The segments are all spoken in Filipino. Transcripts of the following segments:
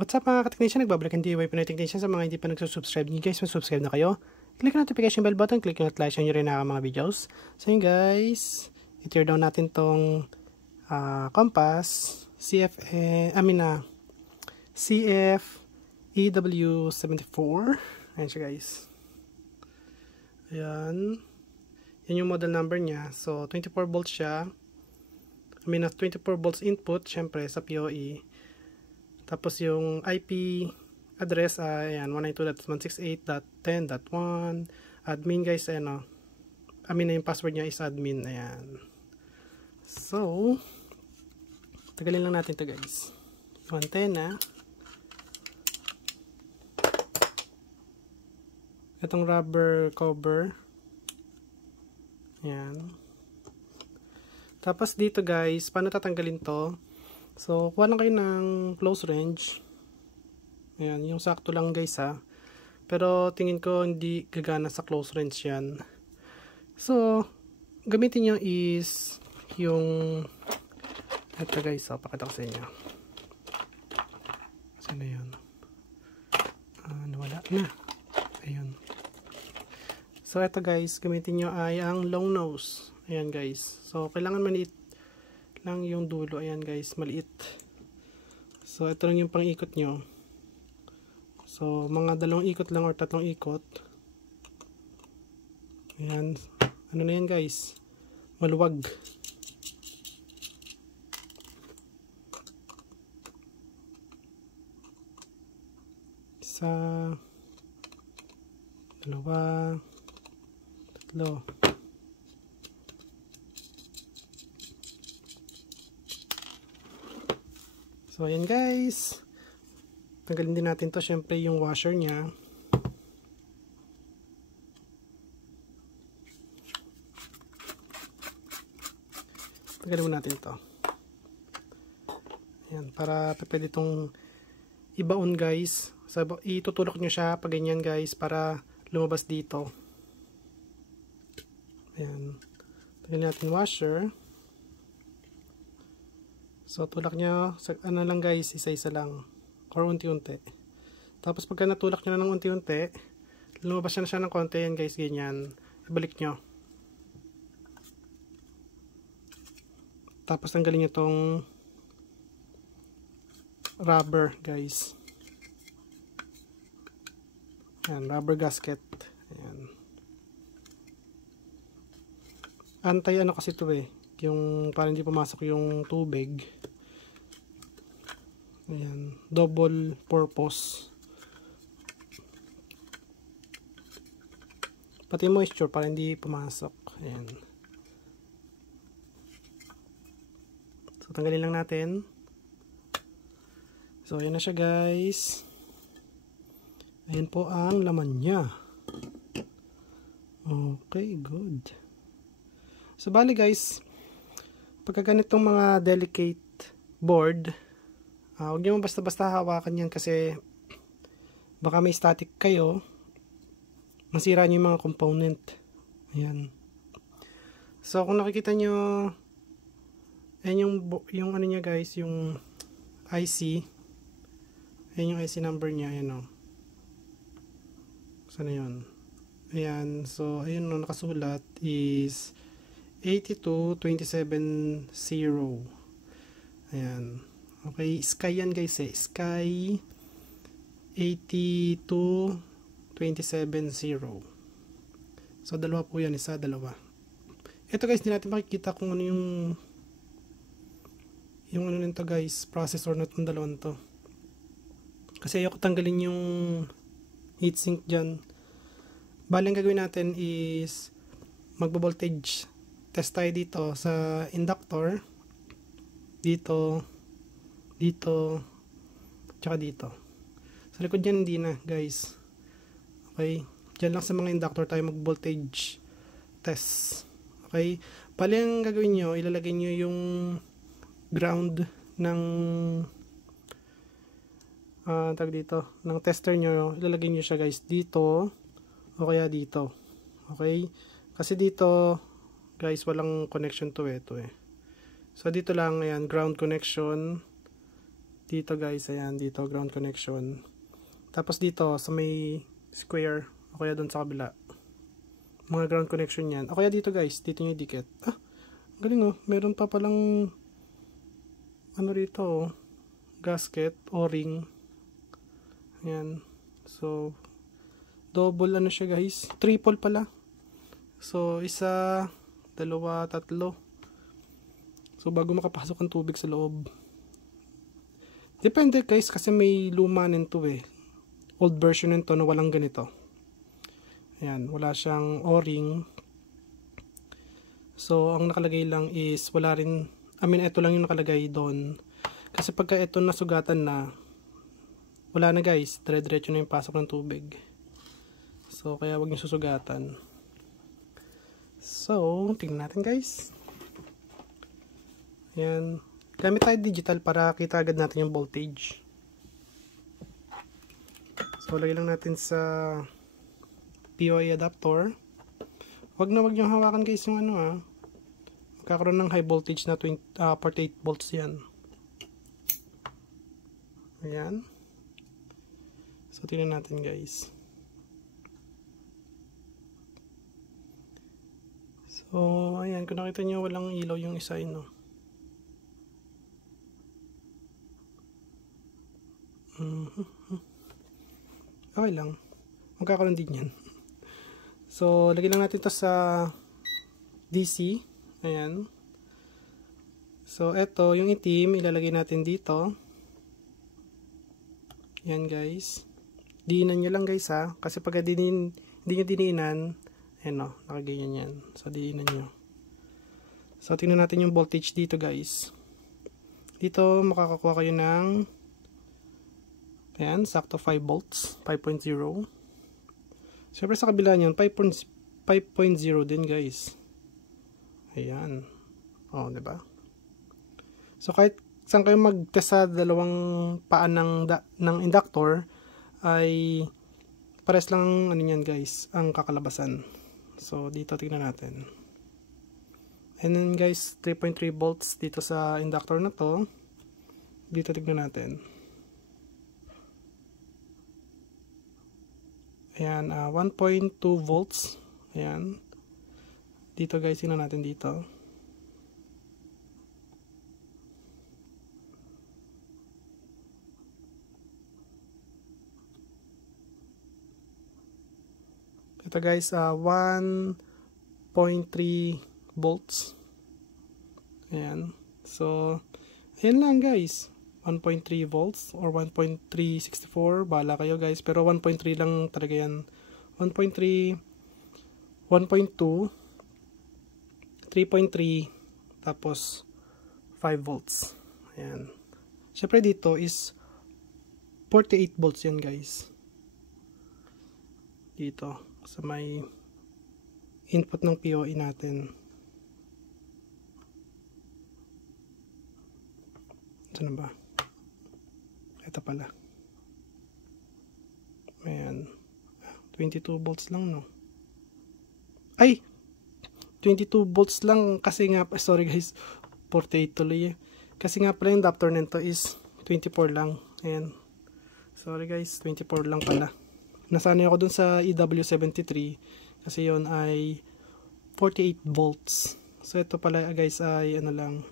What's up mga ka-technician? Nagbabalik ang DIY Pinoy Technician. Sa mga hindi pa nagsusubscribe nyo guys, subscribe na kayo. Click ang notification bell button, click nyo at like nyo rin ang mga videos. So yun guys, i-tear down natin tong compass CF EW74. Ayan siya guys. Ayan. Yan yung model number niya. So 24 volts siya. 24 volts input, syempre sa PoE. Tapos yung IP address ay 192.168.10.1. Admin guys, yung password niya is admin. Ayan. So, tagalin lang natin to guys. Yung antenna. Itong rubber cover. Ayan. Tapos dito guys, paano tatanggalin to? So, kuha lang kayo ng close range. Ayan, yung sakto lang guys ha. Pero tingin ko hindi gagana sa close range yan. So, gamitin nyo is yung ito guys, pakita ko sa inyo. Saan na yun? Nawala na. Ayun. So, ito guys, gamitin nyo ay ang long nose. Ayan guys. So, kailangan maliit lang yung dulo. Ayan guys, maliit. So ito lang yung pang ikot nyo. So mga 2 ikot lang or 3 ikot. Ayan. Ano na yan guys, maluwag. Isa, 2, 3. So, ayan guys. Tanggalin din natin to syempre yung washer niya. Tanggalin mo natin to. Ayan, para pwede itong ibaon guys. So, itutulok nyo siya pag ganyan guys para lumabas dito. Ayan. Tanggalin natin washer. So, tulak nyo, ano lang guys, isa-isa lang. Or unti-unti. Tapos, pagka natulak nyo na ng unti-unti, lumabas na siya ng konti, yan guys, ganyan. Ibalik nyo. Tapos, tanggalin nyo tong rubber, guys. Ayan, rubber gasket. Ayan. Antay-ano kasi ito eh. Yung para hindi pumasok yung tubig. Ayan, double purpose. Pati moisture para hindi pumasok. Ayan. So tanggalin lang natin. So ayan na siya guys. Ayan po ang laman niya. Okay, good. So bali guys, pagka ganitong mga delicate board, huwag nyo basta-basta hawakan yan kasi baka may static kayo, masira nyo yung mga component. Ayan. So kung nakikita nyo, ayan yung ano nya guys, yung IC. Ayan yung IC number nya. Ayan o. Saan na yun? Ayan. So ayun o, nakasulat is 82270. Ayan. Okay, Sky yan guys eh. Sky 82270. So dalawa po yan, isa, dalawa. Ito guys, hindi natin makikita kung ano yung ano nito guys, processor na itong dalawang to. Kasi ayoko tanggalin yung heatsink dyan. Bali ang gagawin natin is magbo-voltage test tayo dito sa inductor, dito, tsaka dito. Sa likod dyan hindi na guys. Okay, dyan lang sa mga inductor tayo mag voltage test. Okay, pali ang gagawin nyo, ilalagay nyo yung ground ng tag dito, ng tester nyo, ilalagay nyo siya guys dito o kaya dito. Okay, kasi dito guys walang connection to ito eh. So dito lang, ayan, ground connection. Dito guys, ayan, dito ground connection. Tapos dito sa may square, o kaya doon sa kabila, mga ground connection yan. O kaya dito guys, dito nyo dikit. Ah, galing oh, meron pa palang ano rito oh, gasket, o-ring. Ayan. So, double ano siya guys, triple pala. So, isa, dalawa, tatlo. So, bago makapasok ang tubig sa loob. Depende guys, kasi may luma nito eh. Old version nito na walang ganito. Ayan, wala siyang o-ring. So, ang nakalagay lang is, wala rin, ito lang yung nakalagay doon. Kasi pagka ito nasugatan na, wala na guys, dire-diretso na yung pasok ng tubig. So, kaya wag niyo susugatan. So, tingnan natin guys. Ayan. Gamit tayo digital para kita agad natin yung voltage. So, lagay lang natin sa POA adapter. Wag nyo hawakan guys yung ano magkakaroon ng high voltage na 48 volts yan. Ayan. So, tingnan natin guys. So, ayan. Kung nakita nyo, walang ilaw yung isa no. Okay lang. Magkakaroon din yan. So, lagyan lang natin to sa DC. Ayan. So, eto, yung itim, ilalagay natin dito. Ayan guys. Diinan nyo lang guys ha. Kasi pag hindi nyo diniinan, ayan o, nakaganyan yan. So, diinan nyo. So, tingnan natin yung voltage dito guys. Dito, makakakuha kayo ng ayan, sakto 5 volts, 5.0. Siyempre sa kabila niyan, 5.0 din guys. Ayan. O, diba? So, kahit saan kayo mag-test sa dalawang paan ng inductor, ay pares lang ano yan guys, ang kakalabasan. So, dito tignan natin. And then guys, 3.3 volts dito sa inductor na to. Dito tignan natin. Ayan, 1.2 volts. Ayan. Dito guys, tingnan natin dito. Ito guys, 1.3 volts. Ayan. So, ayan lang guys. 1.3 volts or 1.364, bahala kayo guys, pero 1.3 lang talaga yan. 1.3, 1.2, 3.3, tapos 5 volts. Ayan. Syempre dito is 48 volts yan guys. Dito sa may input ng POE natin. Saan ba? Ito pala. Ayan. 22 volts lang, no? Ay! 22 volts lang kasi nga, sorry guys, 48 tuloy eh. Kasi nga pala yung adapter nito is 24 lang. Ayan. Sorry guys, 24 lang pala. Nasanay ako dun sa EW73 kasi yon ay 48 volts. So ito pala guys ay ano lang,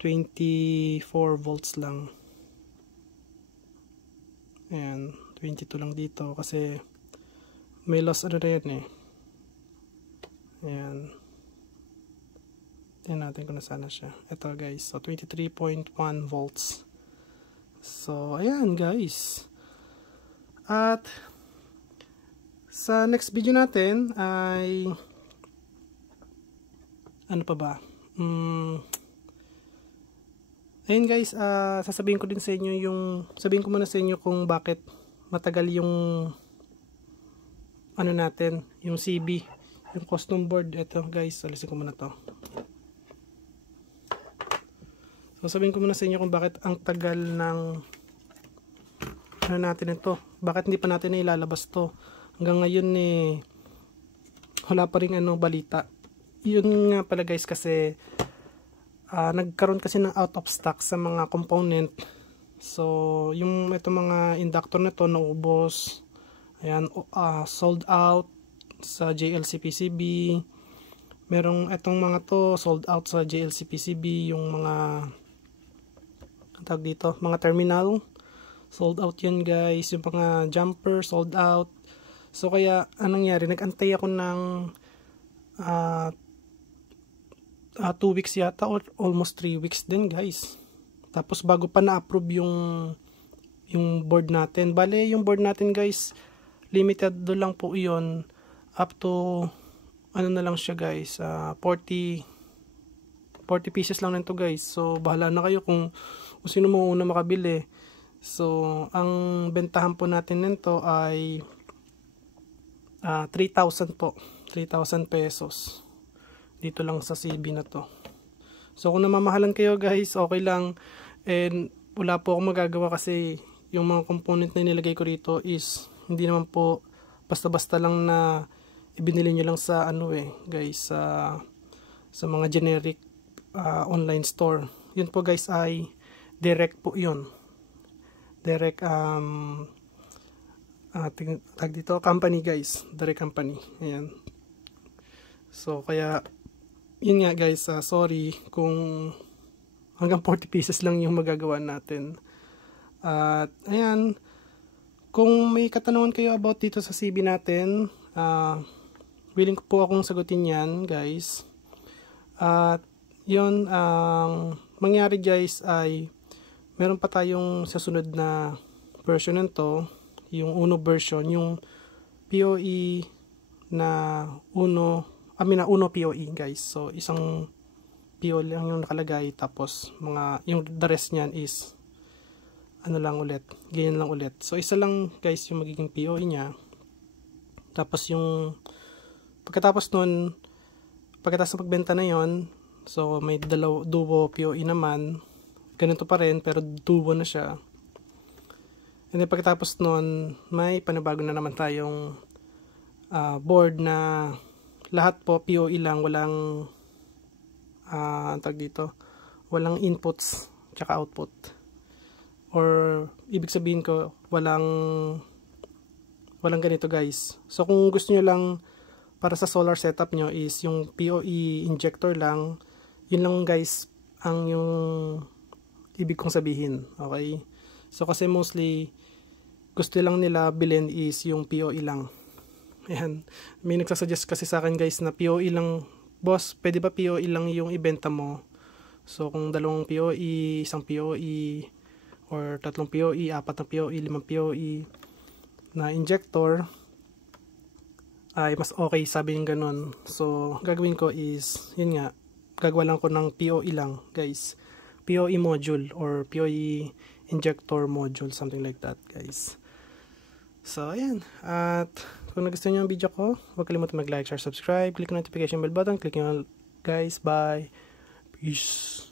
24 volts lang. Ayan, 22 lang dito kasi may loss ano na yan eh. Ayan. Tingnan natin kung nasaan na siya. Ito guys, so 23.1 volts. So, ayan guys. At sa next video natin ay ano pa ba? Ayun guys, sasabihin ko din sa inyo sabihin ko muna sa inyo kung bakit matagal yung ano natin, yung CB, yung custom board. Ito guys, alisin ko muna to. So sabihin ko muna sa inyo kung bakit ang tagal ng ano natin ito. Bakit hindi pa natin na ilalabas to. Hanggang ngayon wala pa rin balita. Yun nga pala guys kasi nagkaroon kasi ng out of stock sa mga component So, yung ito mga inductor na to naubos. Ayan, sold out sa JLC PCB. Merong itong mga to sold out sa JLC PCB, yung mga tawag dito, mga terminal sold out yan guys, yung mga jumper sold out. So kaya anong nangyari, nag-antay ako ng 2 weeks yata or almost 3 weeks din guys. Tapos bago pa na-approve yung board natin. Bale, yung board natin guys, limited do lang po iyon, up to ano na lang siya guys, 40 pieces lang nito guys. So bahala na kayo kung sino mo una makabili. So ang bentahan po natin nito ay 3,000 po, 3,000 pesos dito lang sa CB na to. So kung namamahalan kayo guys, okay lang, and wala po akong magagawa kasi yung mga component na nilagay ko rito is hindi naman po basta-basta lang na ibinili nyo lang sa ano guys, sa mga generic online store. Yun po guys ay direct po yun, direct tag dito company guys, direct company. Ayan. So kaya yun nga guys, sorry kung hanggang 40 pieces lang yung magagawa natin. At ayan, kung may katanungan kayo about dito sa CB natin, willing ko po akong sagutin yan guys. At yun, ang mangyari guys ay meron pa tayong sa sunod na version nito, yung Uno version, yung POE na Uno POE guys. So isang PO lang yung nakalagay, tapos yung the rest niyan is ano lang ulit, ganyan lang ulit. So isa lang guys yung magiging POE niya. Tapos yung pagkatapos ng pagbenta na yon, so may duo POE naman, ganito pa rin pero duo na siya. And then pagkatapos nun, may panabago na naman tayong board na lahat po POE lang, walang tag dito, walang inputs tsaka output, or ibig sabihin ko walang ganito guys. So kung gusto nyo lang para sa solar setup nyo is yung POE injector lang, yun lang guys ang yung ibig kong sabihin. Okay, so kasi mostly gusto lang nila bilhin is yung POE lang. Ayan, may nagsasuggest kasi sa akin guys na POE lang, boss, pwede ba POE lang yung ibenta mo? So kung 2 POE, 1 POE, or 3 POE, 4 na POE, 5 POE na injector, ay mas okay, sabi yung ganun. So gagawin ko is, yun nga, gagawa lang ko ng POE lang guys, POE module or POE injector module, something like that guys. So ayan, at kung nagustuhan nyo ang video ko, huwag kalimutan mag-like, share, subscribe, click the notification bell button, click nyo guys, bye, peace.